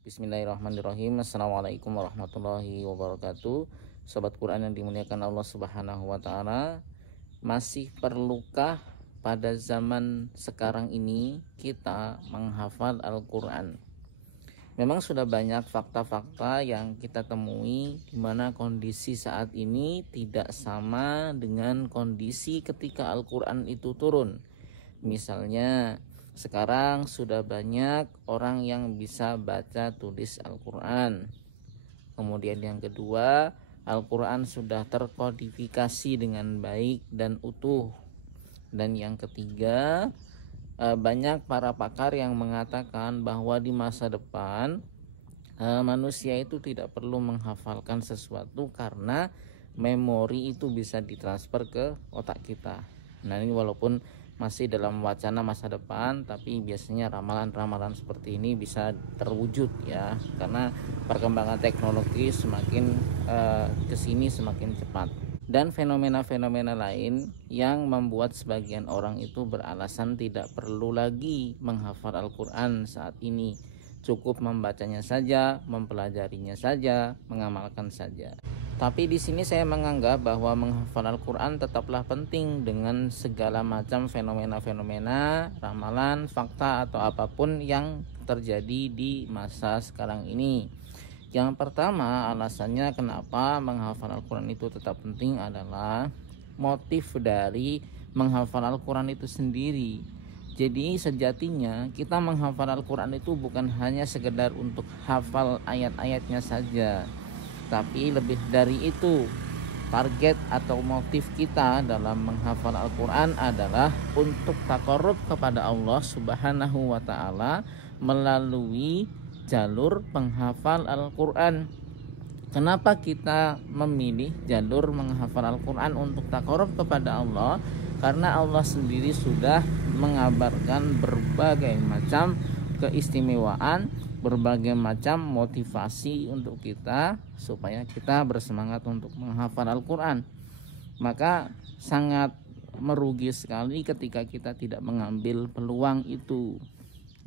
Bismillahirrahmanirrahim. Assalamualaikum warahmatullahi wabarakatuh. Sobat Quran yang dimuliakan Allah Subhanahu wa Ta'ala, masih perlukah pada zaman sekarang ini kita menghafal Al-Quran? Memang sudah banyak fakta-fakta yang kita temui di mana kondisi saat ini tidak sama dengan kondisi ketika Al-Quran itu turun. Misalnya sekarang sudah banyak orang yang bisa baca tulis Al-Quran. Kemudian yang kedua, Al-Quran sudah terkodifikasi dengan baik dan utuh. Dan yang ketiga, banyak para pakar yang mengatakan bahwa di masa depan manusia itu tidak perlu menghafalkan sesuatu karena memori itu bisa ditransfer ke otak kita. Nah, ini walaupun masih dalam wacana masa depan, tapi biasanya ramalan-ramalan seperti ini bisa terwujud ya, karena perkembangan teknologi semakin kesini semakin cepat. Dan fenomena-fenomena lain yang membuat sebagian orang itu beralasan tidak perlu lagi menghafal Al-Quran saat ini, cukup membacanya saja, mempelajarinya saja, mengamalkan saja. Tapi di sini saya menganggap bahwa menghafal Al-Quran tetaplah penting dengan segala macam fenomena-fenomena, ramalan, fakta atau apapun yang terjadi di masa sekarang ini. Yang pertama, alasannya kenapa menghafal Al-Quran itu tetap penting adalah motif dari menghafal Al-Quran itu sendiri. Jadi sejatinya kita menghafal Al-Quran itu bukan hanya sekedar untuk hafal ayat-ayatnya saja, tapi lebih dari itu. Target atau motif kita dalam menghafal Al-Quran adalah untuk taqarrub kepada Allah Subhanahu wa Ta'ala melalui jalur penghafal Al-Quran. Kenapa kita memilih jalur menghafal Al-Quran untuk taqarrub kepada Allah? Karena Allah sendiri sudah mengabarkan berbagai macam keistimewaan, berbagai macam motivasi untuk kita supaya kita bersemangat untuk menghafal Al-Quran. Maka sangat merugi sekali ketika kita tidak mengambil peluang itu.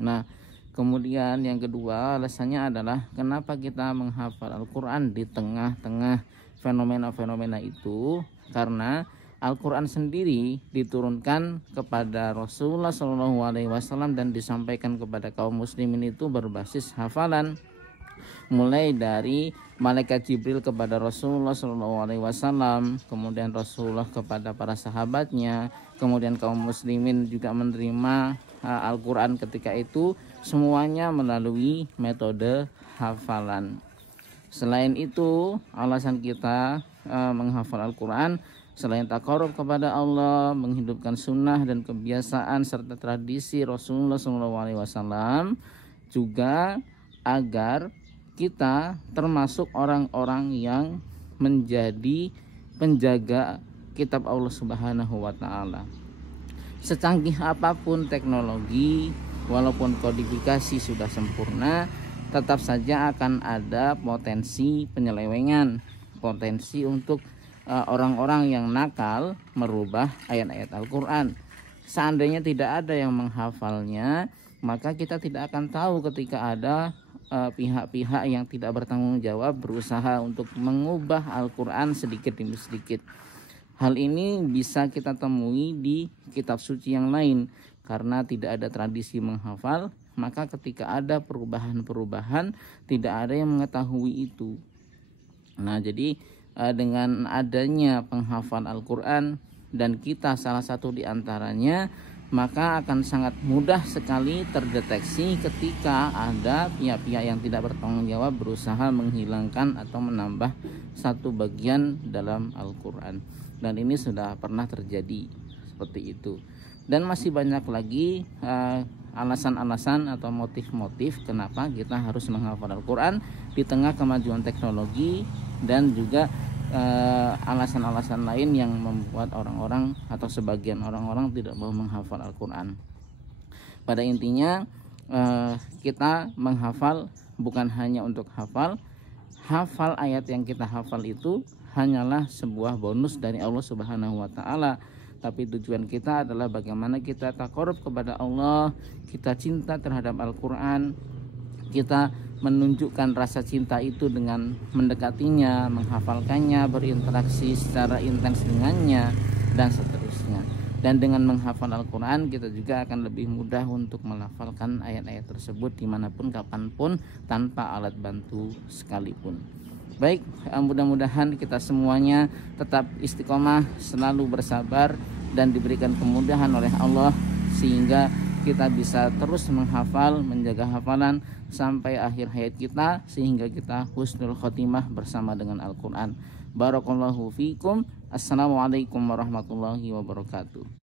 Nah, kemudian yang kedua alasannya adalah kenapa kita menghafal Al-Quran di tengah-tengah fenomena-fenomena itu, karena Al-Quran sendiri diturunkan kepada Rasulullah SAW dan disampaikan kepada kaum muslimin itu berbasis hafalan, mulai dari malaikat Jibril kepada Rasulullah SAW, kemudian Rasulullah kepada para sahabatnya, kemudian kaum muslimin juga menerima Al-Quran ketika itu, semuanya melalui metode hafalan. Selain itu, alasan kita menghafal Al-Quran selain taqarrub kepada Allah, menghidupkan sunnah dan kebiasaan serta tradisi Rasulullah SAW, juga agar kita termasuk orang-orang yang menjadi penjaga kitab Allah Subhanahu wa Ta'ala. Secanggih apapun teknologi, walaupun kodifikasi sudah sempurna, tetap saja akan ada potensi penyelewengan, potensi untuk orang-orang yang nakal merubah ayat-ayat Al-Quran. Seandainya tidak ada yang menghafalnya, maka kita tidak akan tahu ketika ada pihak-pihak yang tidak bertanggung jawab berusaha untuk mengubah Al-Quran sedikit demi sedikit. Hal ini bisa kita temui di kitab suci yang lain. Karena tidak ada tradisi menghafal, maka ketika ada perubahan-perubahan tidak ada yang mengetahui itu. Nah, jadi dengan adanya penghafal Al-Quran dan kita salah satu di antaranya, maka akan sangat mudah sekali terdeteksi ketika ada pihak-pihak yang tidak bertanggung jawab berusaha menghilangkan atau menambah satu bagian dalam Al-Quran. Dan ini sudah pernah terjadi seperti itu. Dan masih banyak lagi alasan-alasan atau motif-motif kenapa kita harus menghafal Al-Quran di tengah kemajuan teknologi, dan juga alasan-alasan lain yang membuat orang-orang atau sebagian orang-orang tidak mau menghafal Al-Quran. Pada intinya kita menghafal bukan hanya untuk hafal ayat yang kita hafal itu hanyalah sebuah bonus dari Allah Subhanahu wa Ta'ala, tapi tujuan kita adalah bagaimana kita taqarrub kepada Allah, kita cinta terhadap Al-Quran, kita menunjukkan rasa cinta itu dengan mendekatinya, menghafalkannya, berinteraksi secara intens dengannya, dan seterusnya. Dan dengan menghafal Al-Quran kita juga akan lebih mudah untuk melafalkan ayat-ayat tersebut dimanapun, kapanpun, tanpa alat bantu sekalipun. Baik, mudah-mudahan kita semuanya tetap istiqomah, selalu bersabar, dan diberikan kemudahan oleh Allah sehingga kita bisa terus menghafal, menjaga hafalan sampai akhir hayat kita, sehingga kita husnul khotimah bersama dengan Al-Quran. Barakallahu fikum. Assalamualaikum warahmatullahi wabarakatuh.